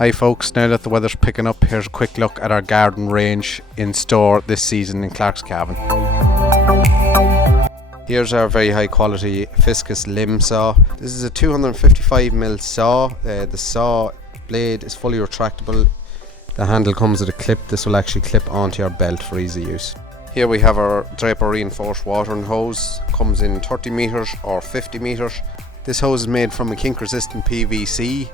Hi folks, now that the weather's picking up, here's a quick look at our garden range in store this season in Clarkes of Cavan. Here's our very high quality viscous limb saw. This is a 255mm saw. The saw blade is fully retractable. The handle comes with a clip. This will actually clip onto your belt for easy use. Here we have our Draper reinforced watering hose. Comes in 30 meters or 50 meters. This hose is made from a kink resistant PVC.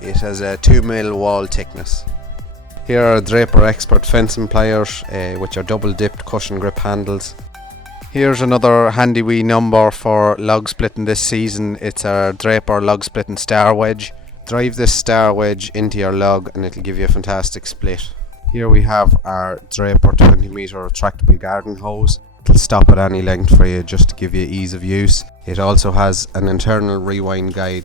It has a 2mm wall thickness. Here are Draper Expert fencing pliers, which are double dipped cushion grip handles. Here's another handy wee number for log splitting this season. It's our Draper log splitting star wedge. Drive this star wedge into your log and it'll give you a fantastic split. Here we have our Draper 20-meter retractable garden hose. It'll stop at any length for you just to give you ease of use. It also has an internal rewind guide.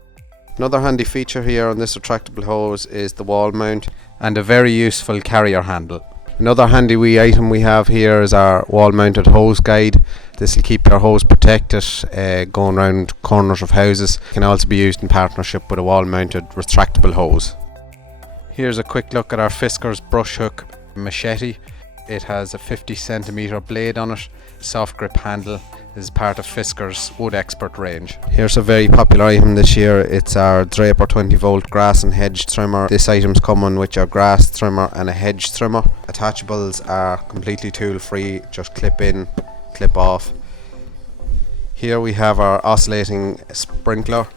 Another handy feature here on this retractable hose is the wall mount and a very useful carrier handle. Another handy wee item we have here is our wall mounted hose guide. This will keep your hose protected going around corners of houses. It can also be used in partnership with a wall mounted retractable hose. Here's a quick look at our Fiskars brush hook machete. It has a 50cm blade on it, soft grip handle. This is part of Fiskars Wood Expert range. Here's a very popular item this year. It's our Draper 20V grass and hedge trimmer. This item's coming with your grass trimmer and a hedge trimmer. Attachables are completely tool free, just clip in, clip off. Here we have our oscillating sprinkler.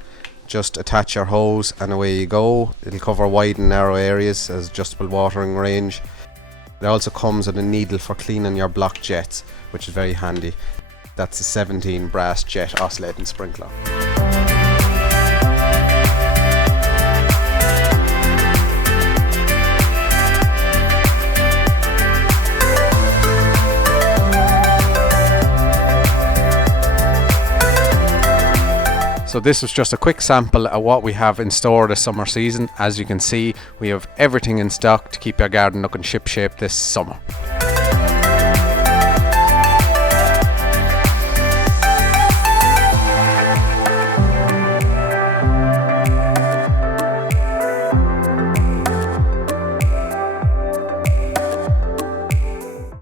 Just attach your hose and away you go. It'll cover wide and narrow areas as adjustable watering range. It also comes with a needle for cleaning your block jets, which is very handy. That's a 17 brass jet oscillating sprinkler. So this was just a quick sample of what we have in store this summer season. As you can see, we have everything in stock to keep your garden looking ship shape this summer.